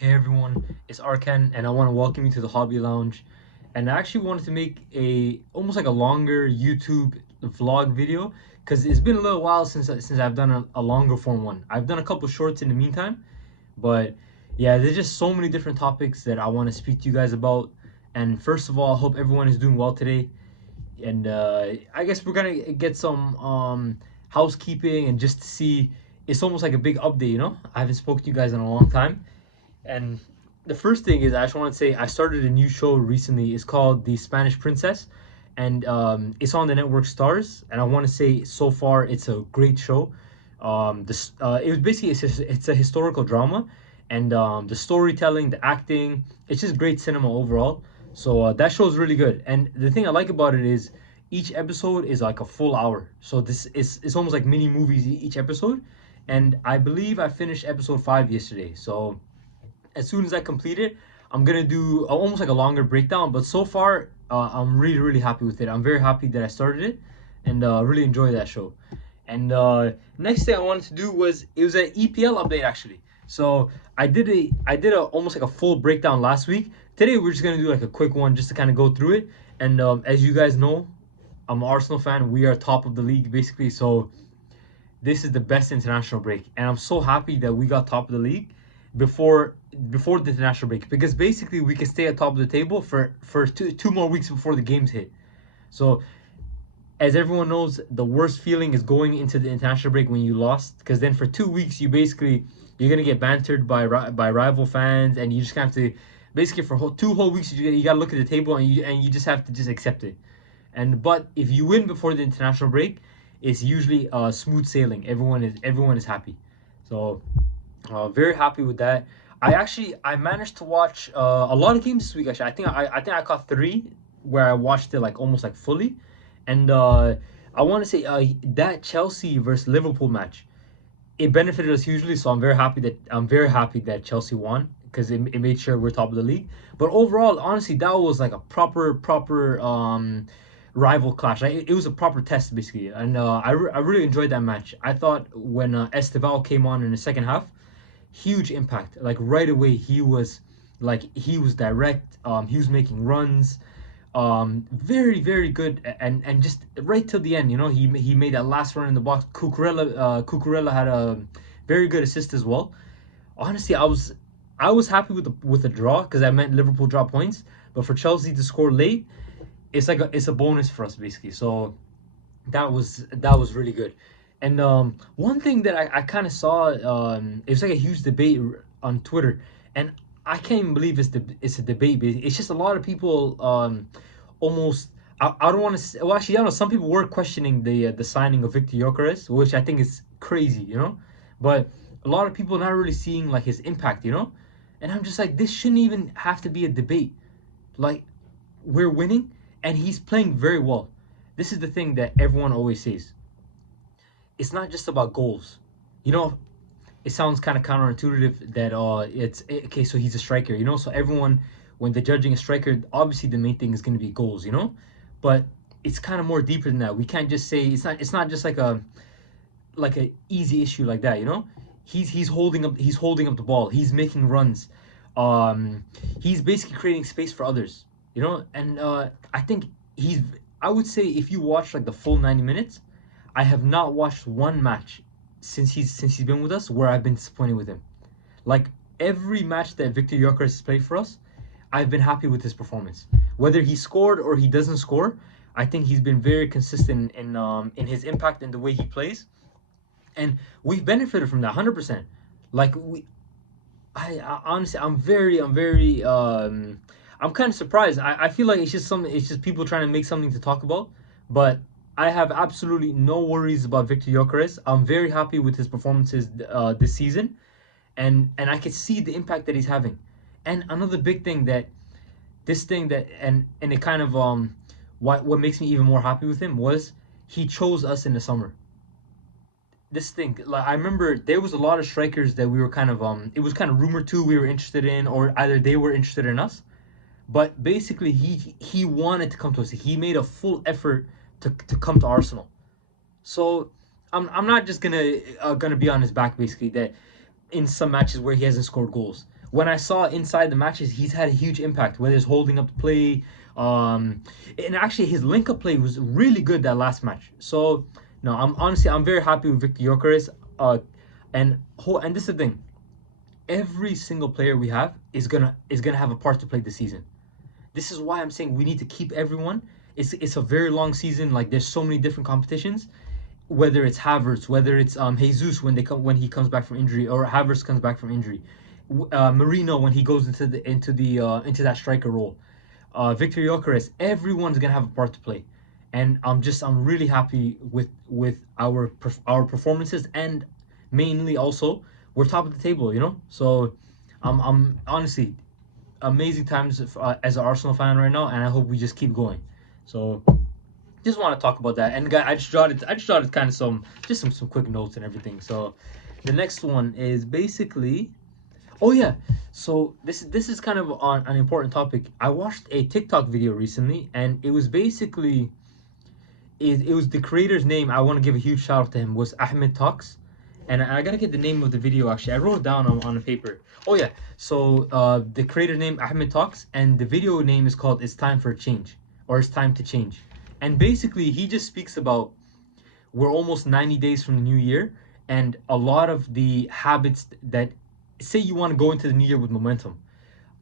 Hey everyone, it's Arkan and I want to welcome you to the Hobby Lounge. And I actually wanted to make a almost like a longer YouTube vlog video because it's been a little while since I've done a longer form one. I've done a couple shorts in the meantime, but yeah, there's just so many different topics that I want to speak to you guys about. And first of all, I hope everyone is doing well today. And I guess we're gonna get some housekeeping and just to see. It's almost like a big update, you know. I haven't spoken to you guys in a long time, and the first thing is I just want to say I started a new show recently. It's called The Spanish Princess, and it's on the network Stars. And I want to say so far it's a great show. It was basically it's a historical drama, and the storytelling, the acting, it's just great cinema overall. So that show is really good. And the thing I like about it is each episode is like a full hour. So this is it's almost like mini movies each episode. And I believe I finished episode 5 yesterday. So as soon as I complete it, I'm gonna do almost like a longer breakdown. But so far, I'm really happy with it. I'm very happy that I started it, and really enjoy that show. And next thing I wanted to do was it was an EPL update actually. So I did a almost like a full breakdown last week. Today we're just gonna do like a quick one just to kind of go through it. And as you guys know, I'm an Arsenal fan. We are top of the league basically. So this is the best international break, and I'm so happy that we got top of the league before the international break because basically we can stay at top of the table for two more weeks before the games hit. So as everyone knows, the worst feeling is going into the international break when you lost because then for 2 weeks you're gonna get bantered by rival fans, and you just have to basically for 2 whole weeks you gotta look at the table and you just have to just accept it. And but if you win before the international break, it's usually smooth sailing. Everyone is happy. So very happy with that. I managed to watch a lot of games this week. Actually, I think I caught three where I watched it like almost like fully, and I want to say that Chelsea versus Liverpool match, it benefited us hugely. So I'm very happy that Chelsea won because it made sure we're top of the league. But overall, honestly, that was like a proper rival clash. Like, it was a proper test basically, and I really enjoyed that match. I thought when Esteval came on in the second half, huge impact. Like right away, he was direct. He was making runs. Very good, and just right till the end, you know, he made that last run in the box. Cucurella had a very good assist as well. Honestly, I was happy with the draw because I meant Liverpool drop points. But for Chelsea to score late, it's a bonus for us basically. So that was really good. And one thing that I kind of saw, it was like a huge debate on Twitter, and I can't even believe it's a debate. But it's just a lot of people almost. I don't want to. Well, actually, I don't know. Some people were questioning the signing of Victor Gyokeres, which I think is crazy, you know. But a lot of people not really seeing like his impact, you know. And I'm just like, this shouldn't even have to be a debate. Like, we're winning, and he's playing very well. This is the thing that everyone always says. It's not just about goals. You know, it sounds kind of counterintuitive that okay, so he's a striker, you know? So everyone when they're judging a striker, obviously the main thing is going to be goals, you know? But it's kind of more deeper than that. We can't just say it's not just like a easy issue like that, you know? He's holding up the ball. He's making runs. He's basically creating space for others, you know? And I think he's I would say if you watch like the full 90 minutes, I have not watched one match since he's been with us where I've been disappointed with him. Like every match that Victor Gyökeres has played for us, I've been happy with his performance. Whether he scored or he doesn't score, I think he's been very consistent in his impact and the way he plays, and we've benefited from that 100%. Like I honestly, I'm kind of surprised. I feel like it's just people trying to make something to talk about, but I have absolutely no worries about Victor Gyökeres. I'm very happy with his performances this season, and I can see the impact that he's having. And another big thing that this thing that and it kind of what makes me even more happy with him was he chose us in the summer. This thing, like I remember there was a lot of strikers that we were kind of it was kind of rumored too we were interested in, or either they were interested in us. But basically he wanted to come to us. He made a full effort to come to Arsenal. So I'm not just gonna be on his back basically that in some matches where he hasn't scored goals. when I saw inside the matches, he's had a huge impact. Whether it's holding up the play, and actually his link up play was really good that last match. So no, I'm very happy with Victor Gyokeres. And this is the thing. Every single player we have is gonna have a part to play this season. This is why I'm saying we need to keep everyone. It's a very long season. Like there's so many different competitions. Whether it's Havertz, whether it's Jesus when he comes back from injury, or Havertz comes back from injury, Marino when he goes into that striker role, Victor Gyokeres, everyone's gonna have a part to play, and I'm really happy with our performances, and mainly also we're top of the table, you know. So I'm honestly amazing times as an Arsenal fan right now, and I hope we just keep going. So just want to talk about that. And guys, I just jotted kind of some quick notes and everything. So the next one is basically, oh yeah, so this is kind of on an important topic. I watched a TikTok video recently, and it was basically it was the creator's name. I want to give a huge shout out to him, was Ahmadtalks. And I gotta get the name of the video. Actually, I wrote it down on a paper. Oh yeah, so the creator name Ahmadtalks, and the video name is called "It's Time for a Change" or "It's Time to Change." And basically, he just speaks about we're almost 90 days from the new year, and a lot of the habits that, say you want to go into the new year with momentum,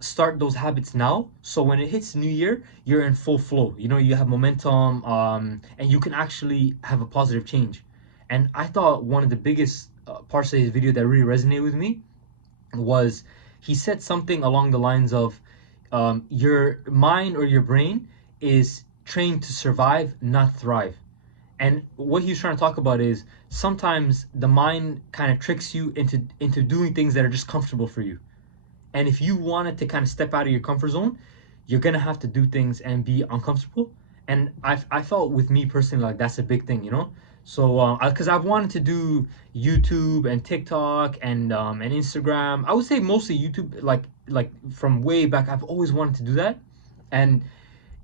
start those habits now, so when it hits new year you're in full flow, you know, you have momentum, and you can actually have a positive change. And I thought one of the biggest parts of his video that really resonated with me was he said something along the lines of, your mind or your brain is trained to survive, not thrive. And what he's trying to talk about is sometimes the mind kind of tricks you into doing things that are just comfortable for you. And if you wanted to kind of step out of your comfort zone, you're gonna have to do things and be uncomfortable. And I felt with me personally like that's a big thing, you know. So because I've wanted to do YouTube and TikTok and Instagram. I would say mostly YouTube, like from way back. I've always wanted to do that, and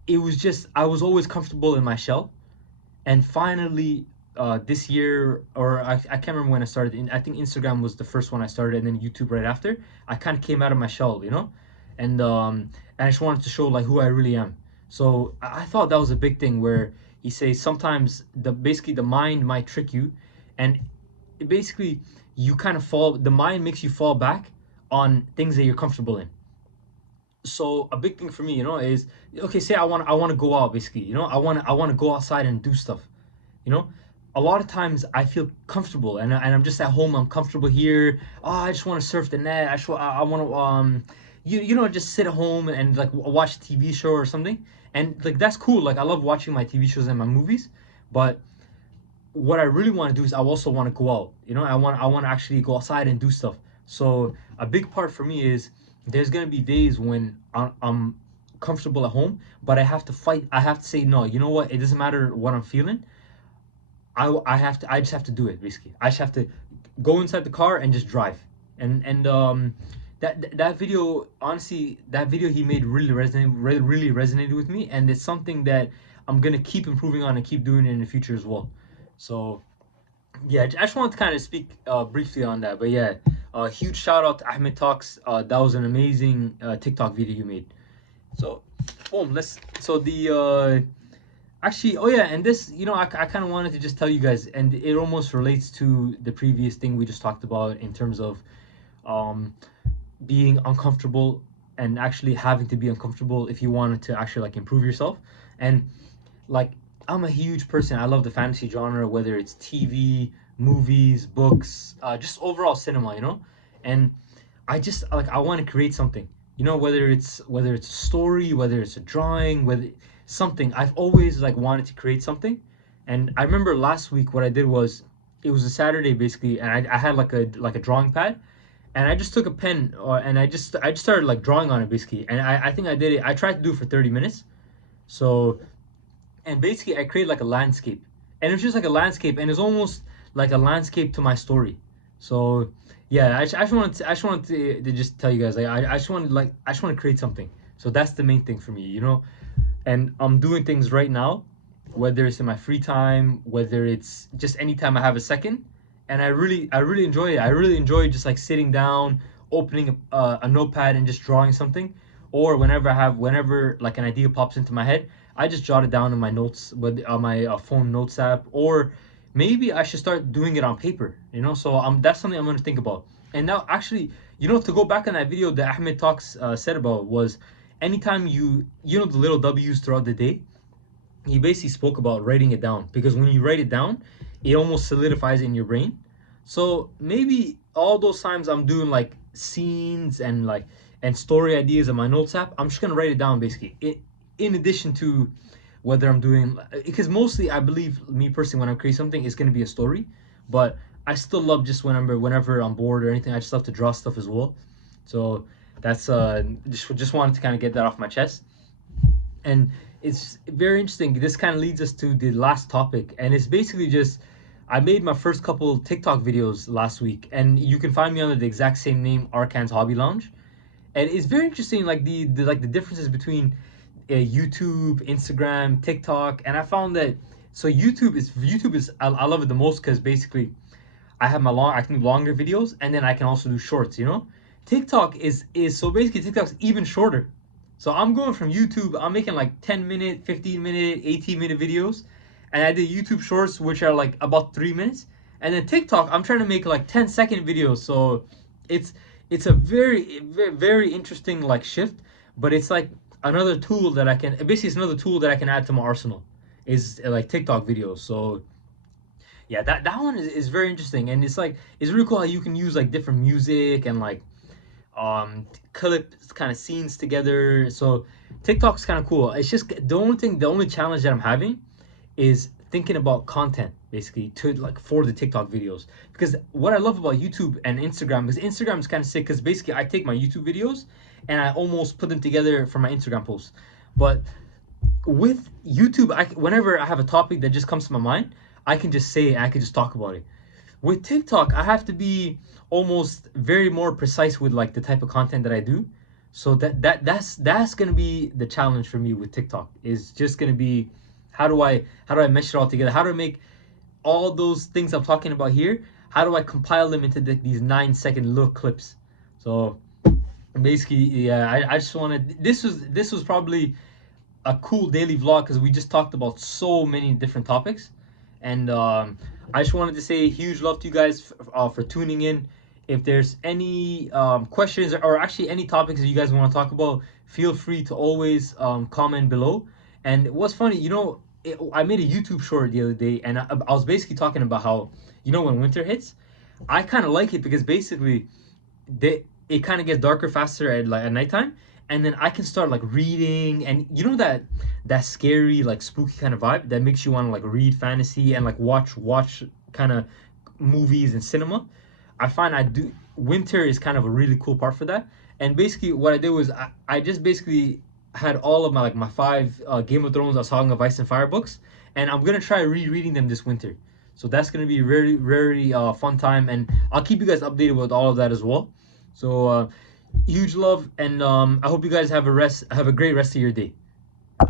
it was just I was always comfortable in my shell. And finally, this year, or I can't remember when I started. I think Instagram was the first one I started, and then YouTube right after. I kind of came out of my shell, you know, and I just wanted to show like who I really am. So I thought that was a big thing where he says sometimes basically the mind might trick you, and basically you kind of fall. The mind makes you fall back on things that you're comfortable in. So a big thing for me, you know, is okay. Say I want to go out, basically, you know, I want to go outside and do stuff, you know. A lot of times I feel comfortable, and I'm just at home. I'm comfortable here. Oh, I just want to surf the net. I want to you know, just sit at home and like watch a TV show or something. And like that's cool. Like I love watching my TV shows and my movies, but what I really want to do is I also want to go out. You know, I want to actually go outside and do stuff. So a big part for me is there's gonna be days when I'm comfortable at home, but I have to fight. I have to say no. You know what? It doesn't matter what I'm feeling. I just have to do it. Basically, I just have to go inside the car and just drive. And that video, honestly, that video he made really resonated with me, and it's something that I'm gonna keep improving on and keep doing it in the future as well. So yeah, I just wanted to kind of speak briefly on that. But yeah, huge shout out to Ahmed Talks. That was an amazing TikTok video you made. So boom, let's. So the actually, oh yeah, and this, you know, I kind of wanted to just tell you guys, and it almost relates to the previous thing we just talked about in terms of um, being uncomfortable and actually having to be uncomfortable if you wanted to actually like improve yourself. And like I'm a huge person. I love the fantasy genre, whether it's TV, movies, books, just overall cinema, you know. And I just like I want to create something, you know, whether it's a story, whether it's a drawing, whether something. I've always like wanted to create something. And I remember last week what I did was it was a Saturday basically, and I had like a drawing pad, and I just took a pen, and I just started like drawing on it basically. And I think I did it. I tried to do it for 30 minutes. So and basically I created like a landscape, and it was just like a landscape, and it's almost like a landscape to my story. So yeah, I just wanted to just tell you guys like I just want to create something. So that's the main thing for me, you know. And I'm doing things right now, whether it's in my free time, whether it's just anytime I have a second, and I really enjoy it. I really enjoy just like sitting down opening a notepad and just drawing something, or whenever like an idea pops into my head, I just jot it down in my notes with my phone notes app, or maybe I should start doing it on paper, you know. So that's something I'm going to think about. And now actually, you know, to go back on that video that Ahmed Talks said about was anytime you know the little W's throughout the day, he basically spoke about writing it down, because when you write it down, it almost solidifies in your brain. So maybe all those times I'm doing like scenes and like and story ideas in my notes app, I'm just gonna write it down basically. In addition to whether I'm doing, because mostly I believe me personally when I'm creating something it's gonna be a story, but I still love just whenever I'm bored or anything, I just love to draw stuff as well. So that's just wanted to kind of get that off my chest. And it's very interesting. This kind of leads us to the last topic, and it's basically just I made my first couple TikTok videos last week, and you can find me under the exact same name, Arkan's Hobby Lounge. And it's very interesting, like the differences between YouTube, Instagram, TikTok, and I found that so YouTube is I love it the most because basically I can do longer videos, and then I can also do shorts, you know. TikTok is so basically TikTok's even shorter. So I'm going from YouTube, I'm making like 10-minute, 15-minute, 18-minute videos, and I did YouTube shorts which are like about 3 minutes. And then TikTok, I'm trying to make like 10-second videos. So it's it's a very interesting like shift, but it's like another tool that I can basically it's another tool that I can add to my arsenal is like TikTok videos. So yeah, that one is very interesting, and it's like it's really cool how you can use like different music and like clip kind of scenes together. So TikTok's kind of cool. It's just the only challenge that I'm having is thinking about content basically to like for the TikTok videos. Because what I love about YouTube and Instagram is Instagram is kind of sick because basically I take my YouTube videos and I almost put them together for my Instagram posts. But with YouTube, whenever I have a topic that just comes to my mind, I can just say it, I can just talk about it. With TikTok, I have to be almost very more precise with like the type of content that I do. So that's gonna be the challenge for me with TikTok. Is just gonna be how do I mesh it all together? How do I make all those things I'm talking about here? How do I compile them into these 9 second little clips? So basically, yeah, I just wanted this was probably a cool daily vlog because we just talked about so many different topics. And I just wanted to say huge love to you guys for tuning in. If there's any questions or actually any topics that you guys want to talk about, feel free to always comment below. And what's funny, you know, I made a YouTube short the other day, and I was basically talking about how, you know, when winter hits, I kind of like it because basically it kind of gets darker faster at like at nighttime, and then I can start like reading, and you know that scary like spooky kind of vibe that makes you want to like read fantasy and like watch kind of movies and cinema. I find I do winter is kind of a really cool part for that. And basically what I did was I just basically had all of my like my five Game of Thrones, A Song of Ice and Fire books, and I'm gonna try rereading them this winter. So that's gonna be a very fun time, and I'll keep you guys updated with all of that as well. So huge love, and I hope you guys have a great rest of your day.